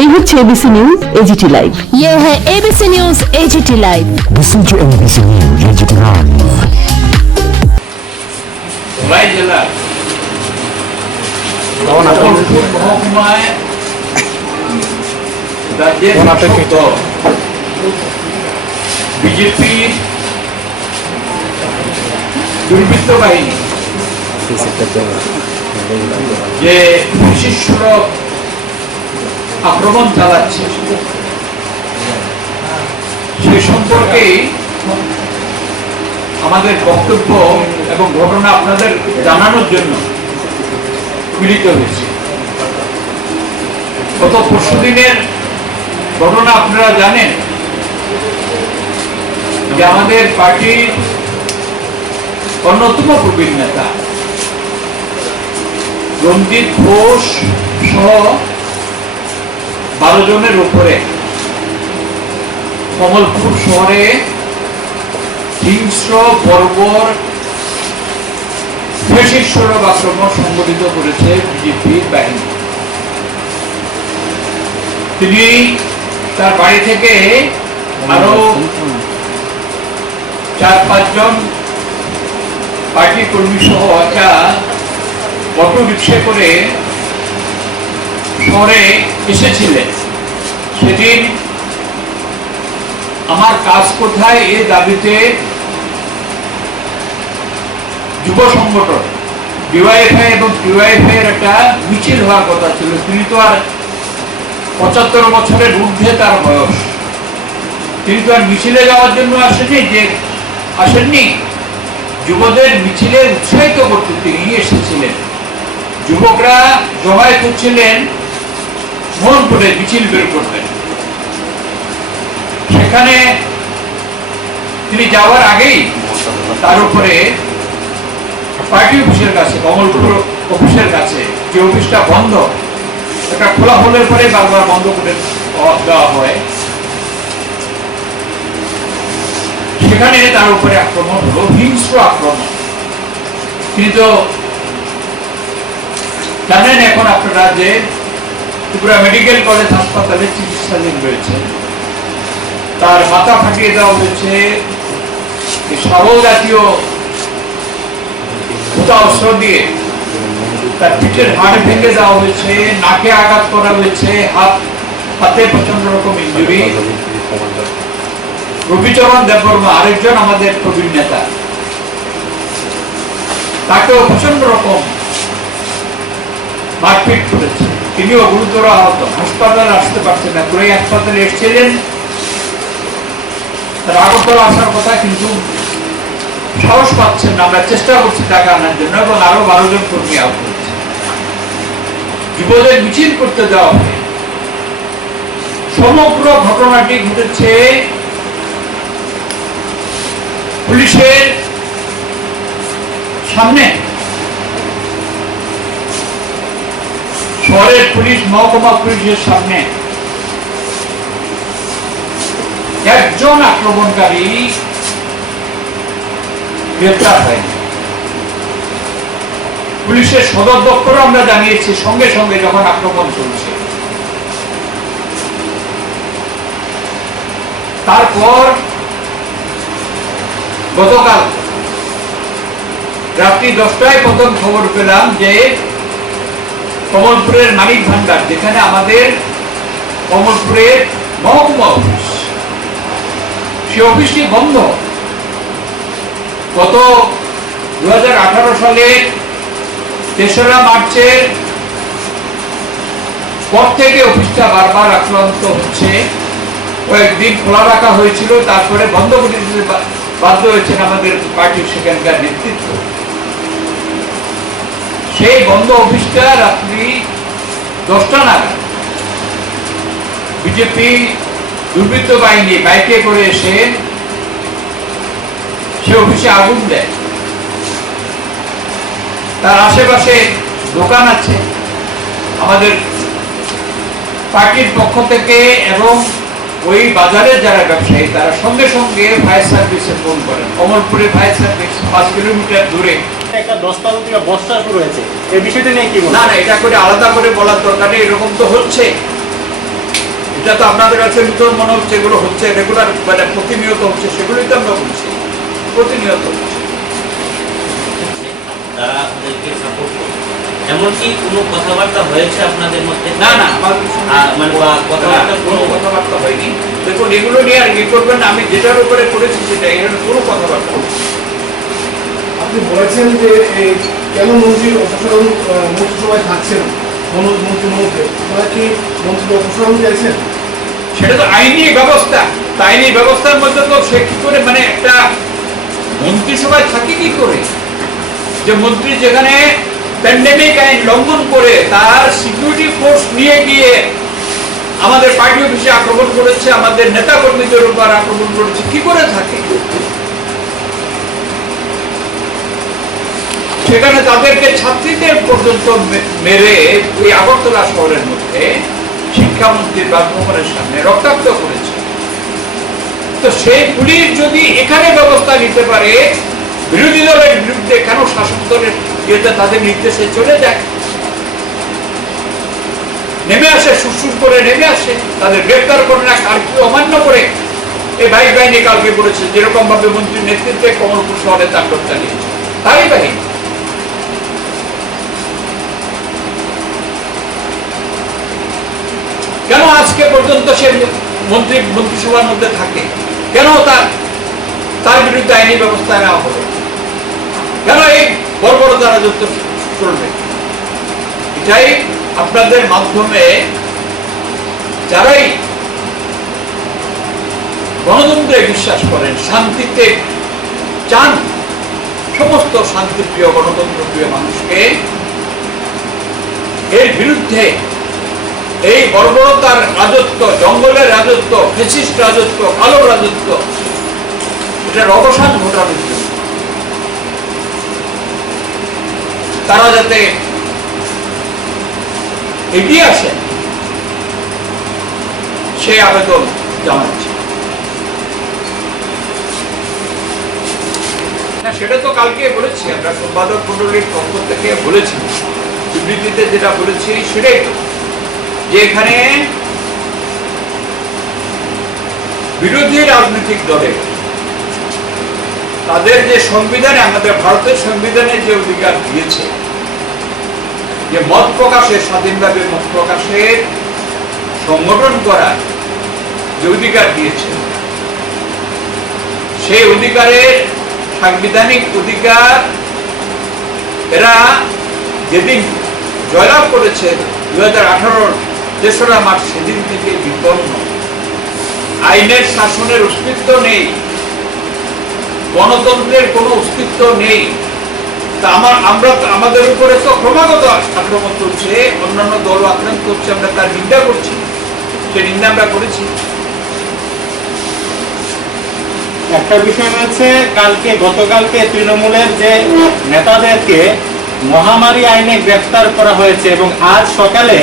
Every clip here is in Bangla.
এই হচ্ছে এবিসি নিউজ এজিটি লাইভ। ये है ABC news AGT live. Listen to ABC News AGT Live. জেলা মহকুমায় রাজ্যের বিজেপি দুর্বৃত্ত বাহিনী যে বিশেষ আক্রমণ চালাচ্ছে সে সম্পর্কে আমাদের বক্তব্য এবং ঘটনা আপনাদের জানানোর জন্য মিলিত হয়েছে। গত পরশুদিনের ঘটনা আপনারা জানেন যে আমাদের পার্টির অন্যতম প্রবীণ নেতা রঞ্জিত ঘোষ সহ 12 জনের উপরে কমলপুর শহরে হিংস্র বর্বর ফ্যাসিস্ট আক্রমণ সংগঠিত করেছে বিজেপির বাহিনী। তিনি তার বাড়ি থেকে আরো 4-5 জন পার্টি কর্মী সহ একটা অটো রিক্সা করে শহরে এসেছিলেন। সেদিন আমার কাজ কোথায় এ দাবিতে যুব সংগঠন ডিওয়াইএফআই এবং টিওয়াইএফআই এর একটা মিছিল হওয়ার কথা ছিল। তিনি তো আর 75 বছরের ঊর্ধ্বে তার বয়স, তিনি তো আর মিছিলে যাওয়ার জন্য আসেননি, যুবদের মিছিলে উৎসাহিত করতে তিনি এসেছিলেন। যুবকরা জমায়েত হচ্ছিলেন মোহনপুরে মিছিল বের করতেন। সেখানে তিনি যাওয়ার আগেই তার উপরে পার্টি অফিসের কাছে, কমলপুর অফিসের কাছে, যে অফিসটা বন্ধ, একটা খোলা হলের পরে বারবার বন্ধ করে দেওয়া হয়, সেখানে তার উপরে আক্রমণ হলো, হিংস্র আক্রমণ। তিনি তো জানেন এখন আপনারা যে ত্রিপুরা মেডিকেল কলেজ হাসপাতালে চিকিৎসাধীন রয়েছে। তার মাথা ফাটিয়ে দেওয়া হয়েছে, সাবল জাতীয় অস্ত্র দিয়ে তার পিঠের হাড় ভেঙে দেওয়া হয়েছে, নাকে আঘাত করা হয়েছে, হাতে প্রচন্ড রকম ইনজুরি। রবিচরণ দেববর্মা আরেকজন আমাদের প্রবীণ নেতা, তাকেও প্রচন্ড রকম মারপিট করেছে, তিনিও গুরুতর আহত, হাসপাতালে আসতে পারছেন না। পুরো হাসপাতালে এসেছিলেন, তার আগরতলা আসার কথা, কিন্তু সাহস পাচ্ছেন না। আমরা চেষ্টা করছি টাকা আনার জন্য, এবং আরো 12 জন কর্মী আহত হয়েছে। যুবদের মিছিল করতে দেওয়া হয়। সমগ্র ঘটনাটি ঘটেছে পুলিশের সামনে, শহরের পুলিশ, মহকুমা পুলিশের সামনে। একজন আক্রমণকারী গ্রেপ্তার হয়। পুলিশের সদর দপ্তরও আমরা জানিয়েছি সঙ্গে সঙ্গে যখন আক্রমণ চলছে। তারপর গতকাল রাত্রি 10টায় প্রথম খবর পেলাম যে কমলপুরের মানিক ভান্ডার, যেখানে আমাদের কমলপুরের মহকুমা অফিস, সে অফিসটি বন্ধ। গত 2018 সালে 3রা মার্চের পর থেকে অফিসটা বারবার আক্রান্ত হচ্ছে। কয়েকদিন খোলা রাখা হয়েছিল, তারপরে বন্ধ করে দিতে বাধ্য হয়েছেন আমাদের পার্টির সেখানকার নেতৃত্ব। সেই বন্ধ অফিসটা রাত্রি 10টা নাগাদ বিজেপি দুর্বৃত্ত বাহিনী বাইকে করে এসে সে অফিসে আগুন দেয়। তার আশেপাশে দোকান আছে আমাদের পার্টির পক্ষ থেকে, এবং ওই বাজারের যারা ব্যবসায়ী তারা সঙ্গে সঙ্গে ফায়ার সার্ভিসে ফোন করেন। কমলপুরে ফায়ার সার্ভিস 5 কিলোমিটার দূরে একটা 10 তলা থেকে বস্তা শুরু হয়েছে, এই বিষয়টা নিয়ে কি বলবো? না, এটা করে আলাদা করে বলার দরকার নেই, এরকম তো হচ্ছে। এটা তো আপনাদের কাছে নতুন মনে হচ্ছে, এগুলো হচ্ছে রেগুলার, মানে প্রতিনিয়ত হচ্ছে, সেগুলোই তো আমরা বলছি প্রতিনিয়ত হচ্ছে। তারা আপনাদেরকে সাপোর্ট করে, এমনকি কোনো কথাবার্তা হয়েছে আপনাদের মধ্যে? না না, আমাদের মানে বা কথাবার্তা কোনো কথাবার্তা হয়নি। দেখুন এগুলো নিয়ে আর কি করবেন, আমি যেটার উপরে করেছি সেটা, এখানে কোনো কথাবার্তা হয়নি। আপনি বলেছেন যে এই কেন মন্ত্রীর অপসারণ মন্ত্রিসভায় থাকছেন মন্ত্রীর মধ্যে, আপনারা কি মন্ত্রীর অপসারণ চাইছেন? সেটা তো আইনি ব্যবস্থা, তা আইনি ব্যবস্থার মধ্যে তো সে কি করে, মানে একটা মন্ত্রিসভায় থাকে কি করে, যে মন্ত্রী যেখানে প্যান্ডেমিক আইন লঙ্ঘন করে তার সিকিউরিটি ফোর্স নিয়ে গিয়ে আমাদের পার্টি অফিসে আক্রমণ করেছে, আমাদের নেতা কর্মীদের উপর আক্রমণ করেছে, কি করে থাকে? সেখানে তাদেরকে ছাত্রীদের পর্যন্ত মেরে ওই আগরতলা শহরের মধ্যে শিক্ষামন্ত্রীর বাসভবনের সামনে রক্তাক্ত করেছে। তো সেই পুলিশ যদি এখানে ব্যবস্থা নিতে পারে বিরোধী দলের বিরুদ্ধে, কেন শাসক দলের ইয়েতে তাদের নির্দেশে চলে যায়, নেমে আসে, সুরসুর করে নেমে আসে, তাদের গ্রেফতার করে না, কারফিউ অমান্য করে এই বাইক বাহিনী কালকে করেছে, যেরকম ভাবে মন্ত্রীর নেতৃত্বে কমলপুর শহরে তাণ্ডব চালিয়েছে তারই বাহিনী। কেন আজকে পর্যন্ত সে মন্ত্রিসভার মধ্যে থাকে? কেন তার বিরুদ্ধে আইনি ব্যবস্থা নেওয়া হবে? কেন এই বর্বরতা রাজত্ব চলবে? এটাই আপনাদের মাধ্যমে যারাই গণতন্ত্রে বিশ্বাস করেন, শান্তিতে চান, সমস্ত শান্তিপ্রিয় গণতন্ত্রপ্রিয় মানুষকে এর বিরুদ্ধে, এই বর্বরতার রাজত্ব, জঙ্গলের রাজত্ব, ফ্যাসিস্ট রাজত্ব, কালো রাজত্ব, এটার অবসান ঘটানোর জন্য তারা যাতে এগিয়ে আসেন সেই আবেদন জানাচ্ছি। সেটা তো কালকে বলেছি, আমরা সম্পাদক মন্ডলীর পক্ষ থেকে বলেছি, বিবৃতিতে যেটা বলেছি সেটাই তো, যে এখানে বিরোধী রাজনৈতিক দলের তাদের যে সংবিধানে, আমাদের ভারতের সংবিধানে যে অধিকার দিয়েছে, যে মত প্রকাশের, স্বাধীনভাবে মত প্রকাশের, সংগঠন করার যে অধিকার দিয়েছে, সেই অধিকারের সাংবিধানিক অধিকার এরা যেদিন জয়লাভ করেছে 2018 তেসরা মার্চ, সেদিন থেকে বিপন্ন। আইনের শাসনের অস্তিত্ব নেই, গণতন্ত্রের কোনো অস্তিত্ব নেই। তা আমাদের উপরে তো ক্রমাগত আক্রমণ চলছে, অন্যান্য দল আক্রান্ত হচ্ছে, আমরা তার নিন্দা করছি, সে নিন্দা আমরা করেছি। একটা বিষয় হচ্ছে, গতকালকে তৃণমূলের যে নেতাদেরকে মহামারী আইনে গ্রেফতার করা হয়েছে, এবং আজ সকালে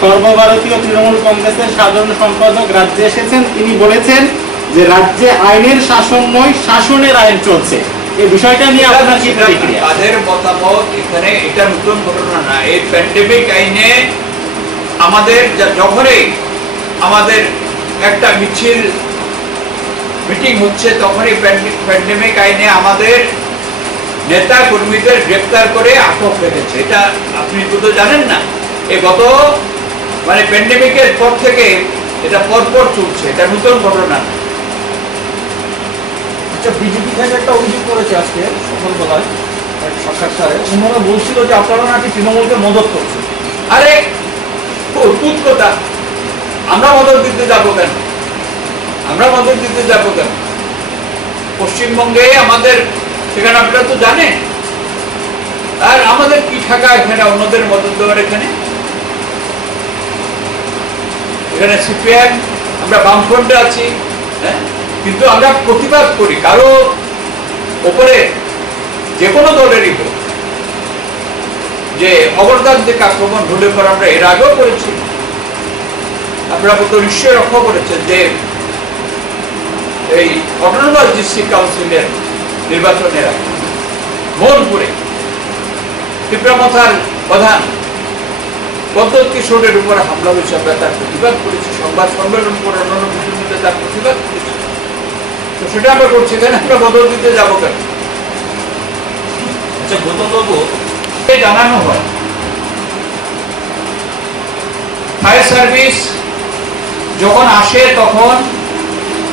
সর্বভারতীয় তৃণমূল কংগ্রেসের সাধারণ সম্পাদক রাজ্যে এসেছেন। তিনি বলেছেন যে রাজ্যে আইনের শাসন নয়, শাসনের আইন চলছে। এই বিষয়টা নিয়ে আপনার কি প্রতিক্রিয়া? তাদের মতামত, এখানে এটা নতুন ঘটনা না। এই প্যান্ডেমিক আইনে আমাদের যখনই আমাদের একটা মিটিং হচ্ছে, তখনই প্যান্ডেমিক আইনে আমাদের নেতা কর্মীদের গ্রেফতার করে আটক রেখেছে। এটা আপনি তো জানেন না, এই গত মানে প্যান্ডেমিকের পর থেকে এটা পরপর চলছে, এটা নতুন ঘটনা। আচ্ছা, বিজেপি থেকে একটা অভিযোগ করেছে আজকে সকালবেলায় এক সাক্ষাৎকারে, ওনারা বলছিল যে আপনারা নাকি তৃণমূলকে মদত করছেন। আরে অদ্ভুত কথা, আমরা মদত দিতে যাবো কেন? আমরা মদত দিতে যাবো কেন? পশ্চিমবঙ্গে আমাদের, সেখানে আপনারা তো জানেন, আর আমাদের কি থাকা এখানে অন্যদের মদত দেওয়ার? এখানে সিপিএম, আমরা বামফ্রন্টে আছি, হ্যাঁ, কিন্তু আমরা প্রতিবাদ করি কারো ওপরে, যে কোনো দলেরই হোক, যে অগণতান্ত্রিক আক্রমণ হলে পর আমরা এর আগেও করেছি। আপনারা তো নিশ্চয়ই লক্ষ্য করেছেন যে এই অটোনমাস ডিস্ট্রিক্ট কাউন্সিলের নির্বাচনের আগে মোহনপুরে ত্রিপুরামথার প্রধান পদ্মত কিশোরের উপরে হামলা হয়েছে, আমরা তার প্রতিবাদ করেছি, সংবাদ সম্মেলন করে অন্যান্য বিষয়ের মধ্যে তার প্রতিবাদ করেছি। তো সেটা আমরা করছি, কেন আমরা বদল দিতে যাবো কেন? আচ্ছা গৌতমবাবু, জানানো হয় ফায়ার সার্ভিস যখন আসে তখন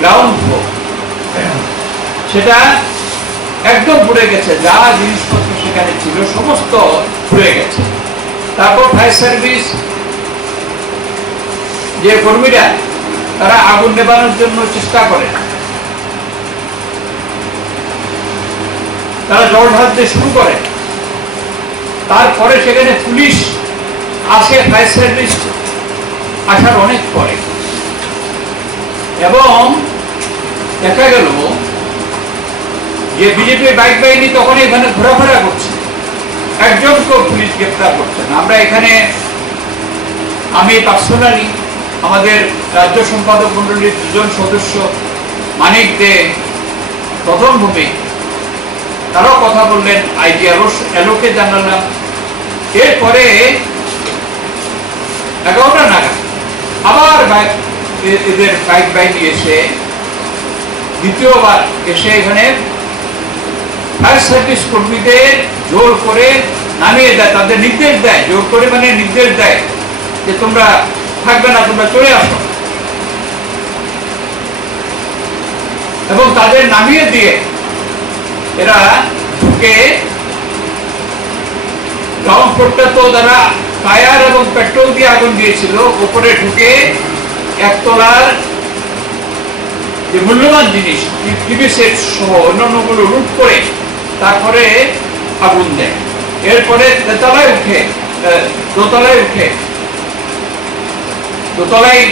গ্রাউন্ড ফ্লোর সেটা একদম পুড়ে গেছে, যা জিনিসপত্র সেখানে ছিল সমস্ত পুড়ে গেছে। তারপর ফায়ার সার্ভিস যে কর্মীরা তারা আগুন নেভানোর জন্য চেষ্টা করে, তারা জল ঢালতে শুরু করে। তারপরে সেখানে পুলিশ আসে, ফায়ার সার্ভিস আসার অনেক পরে, এবং দেখা গেল যে বিজেপি বাইক বাহিনী তখন এখানে ঘোরাফেরা করছে, একজনকেও পুলিশ গ্রেপ্তার করছে না। আমরা এখানে, আমি পার্সোনালি, আমাদের রাজ্য সম্পাদক মন্ডলীর দুজন সদস্য মানিক দে, প্রথম ভূমি, তারাও কথা বললেন, আইজি এলোকে জানালাম। এরপরে 11টা নাগাদ আবার এদের বাইক বাহিনী এসে দ্বিতীয়বার এসে এখানে ফায়ার সার্ভিস কর্মীদের জোর করে নামিয়ে দেয়, তাদের নির্দেশ দেয়, জোর করে মানে নির্দেশ দেয় যে তোমরা থাকবে না, তোমরা চলে আসো। এবং তাদের নামিয়ে দিয়ে এরা ঢুকে গ্রাউন্ড ফ্লোরটা তো তারা টায়ার এবং পেট্রোল দিয়ে আগুন দিয়েছিল, উপরে ঢুকে একতলার যে মূল্যবান জিনিস টিভি সেট সহ অন্যান্যগুলো লুট করে তারপরে আগুন দেয়। এরপরে দোতলায়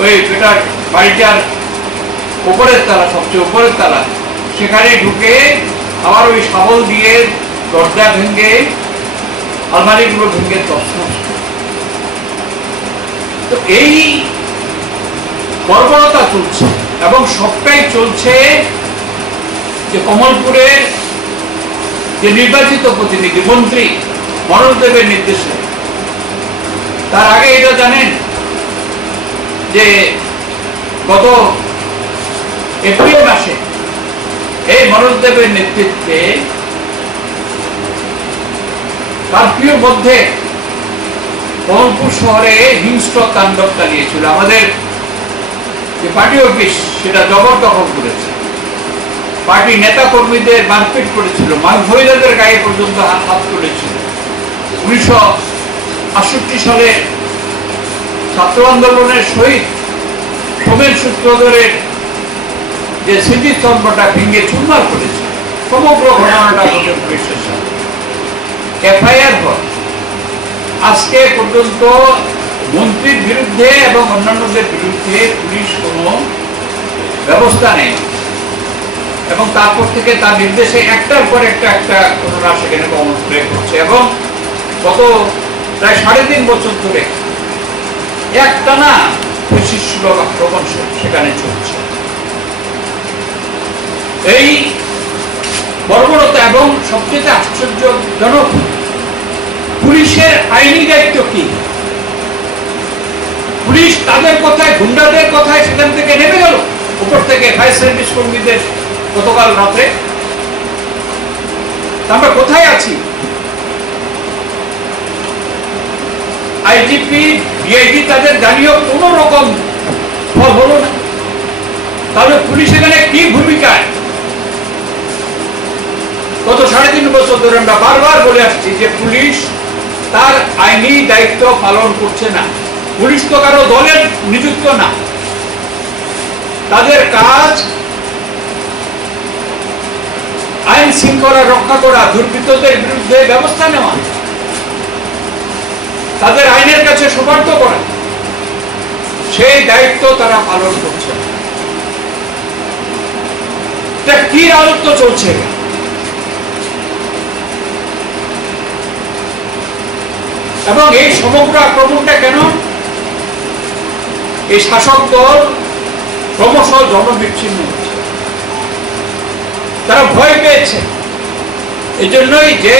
ওই এটার বাড়িটার উপরের তালা, সবচেয়ে উপরের তালা, সেখানে ঢুকে আবার ওই শাবল দিয়ে দরজা ভেঙে আলমারিগুলো ভেঙে তছনছ। তো এই বর্বরতা চলছে, এবং সবটাই চলছে যে কমলপুরের যে নির্বাচিত প্রতিনিধি মন্ত্রী মনোজ দেবের নির্দেশে। তার আগে এটা জানেন যে গত এপ্রিল মাসে এই মনোজ দেবের নেতৃত্বে কারফিউর মধ্যে কমলপুর শহরে হিংস্র তাণ্ডব চালিয়েছিল। আমাদের যে পার্টি অফিস সেটা জবরদখল করেছে, পার্টি নেতা কর্মীদের মারপিট করেছিল, মহিলাদের গায়ে পর্যন্ত হাত তুলেছিল। 1968 সালে ছাত্র আন্দোলনের শহীদ সোমেন সূত্রধরের যে স্মৃতিস্তম্ভটা ভেঙে চুরমার করেছে। সমগ্র ঘটনাটা ঘটে পুলিশের সাথে, এফআইআর হয়। আজকে পর্যন্ত মন্ত্রীর বিরুদ্ধে এবং অন্যান্যদের বিরুদ্ধে পুলিশ কোনো ব্যবস্থা নেই, এবং তারপর থেকে তার নির্দেশে একটার পর একটা ঘটনা সেখানে কমপ্লে করছে। এবং গত প্রায় 3.5 বছর ধরে একটানা ফ্যাসিস্টসুলভ আক্রমণ সেখানে চলছে। এই বর্বরতা, এবং সবচেয়ে আশ্চর্যজনক, পুলিশের আইনি দায়িত্ব কি? পুলিশ তাদের কথায়, গুন্ডাদের কথায় সেখান থেকে নেমে গেল, উপর থেকে ফায়ার সার্ভিস কর্মীদের গতকাল রাতে। আমরা কোথায় আছি? আইজিপি, ডিআইজি তাদের জানিয়েও কোন রকম ফল হলো না। তাহলে পুলিশ এখানে কি ভূমিকায়? গত 3.5 বছর ধরে আমরা বারবার বলে আসছি যে পুলিশ তার আইনি দায়িত্ব পালন করছে না। পুলিশ তো কারো দলের নিযুক্ত না, তাদের কাজ আইন শৃঙ্খলা রক্ষা করা, দুর্বৃত্তদের বিরুদ্ধে ব্যবস্থা নেওয়া, তাদের আইনের কাছে সোপর্দ করা। সেই দায়িত্ব তারা পালন করছে। কি রাজত্ব চলছে? এবং এই সমগ্র আক্রমণটা কেন? এই শাসক দল ক্রমশ জনবিচ্ছিন্ন হচ্ছে, তারা ভয় পেয়েছে। এই জন্যই যে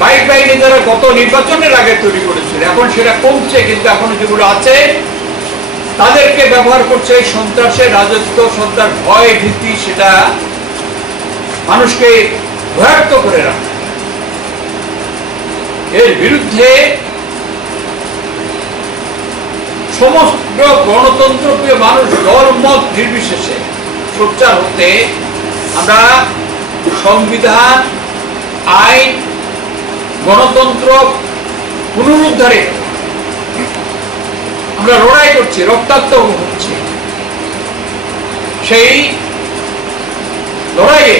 বাইক বাহিনী যারা গত নির্বাচনের আগে তৈরি করেছিল, এখন সেটা কমছে, কিন্তু এখন যেগুলো আছে তাদেরকে ব্যবহার করছে এই সন্ত্রাসের রাজত্ব, সন্ত্রাস, ভয়, ভীতি, সেটা মানুষকে ভয়ার্ত করে রাখে। এর বিরুদ্ধে সমস্ত গণতন্ত্রপ্রিয় মানুষ দল মত নির্বিশেষে সোচ্চার হতে আমরা সংবিধান, আইন, গণতন্ত্র পুনরুদ্ধারে আমরা লড়াই করছি, রক্তাক্ত হচ্ছে। সেই লড়াইয়ে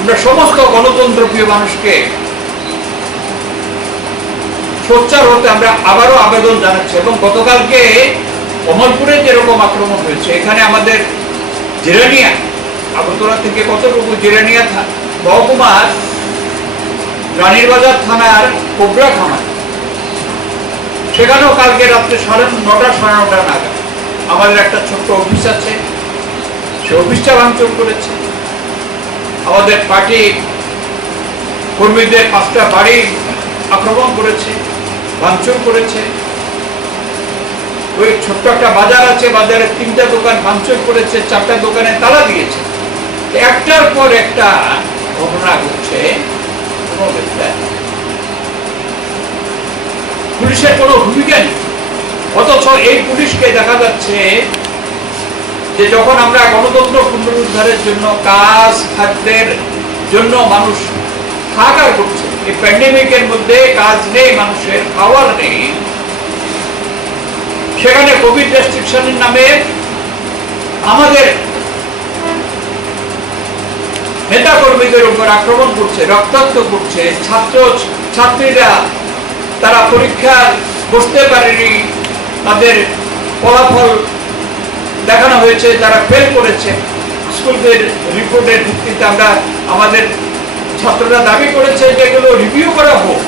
আমরা সমস্ত গণতন্ত্রপ্রিয় মানুষকে সোচ্চার হতে আমরা আবারও আবেদন জানাচ্ছি। এবং গতকালকে কমলপুরে যেরকম আক্রমণ হয়েছে, এখানে আমাদের জিরানিয়া, আগরতলা থেকে কতটুকু, জিরানিয়া মহকুমার রানীর বাজার থানার কোবরা খামার, সেখানেও কালকে রাত্রে 9:30 সাড়ে 9টা নাগাদ আমাদের একটা ছোট্ট অফিস আছে, সে অফিসটা ভাঙচুর করেছে। আমাদের পার্টি কর্মীদের 5টা বাড়ি আক্রমণ করেছে, ভাঙচুর করেছে। ওই ছোট্ট একটা বাজার আছে, বাজারে 3টা দোকান ভাঙচুর করেছে, 4টা দোকানে তালা দিয়েছে। একটার পর একটা ঘটনা ঘটছে, পুলিশের কোনো ভূমিকা নেই। অথচ এই পুলিশকে দেখা যাচ্ছে যে যখন আমরা গণতন্ত্র পুনরুদ্ধারের জন্য কাজ, খাদ্যের জন্য মানুষ হাহাকার করছে, এই প্যান্ডেমিকের মধ্যে কাজ নেই, মানুষের খাওয়ার নেই, সেখানে কোভিড রেস্ট্রিকশনের নামে আমাদের নেতা কর্মীদের উপর আক্রমণ করছে, রক্তাক্ত করছে। ছাত্রীরা তারা পরীক্ষা বসতে পারেনি, তাদের ফলাফল দেখানো হয়েছে, তারা ফেল করেছে। স্কুলদের রিপোর্টের ভিত্তিতে আমাদের ছাত্ররা দাবি করেছে যে এগুলো রিভিউ করা হোক।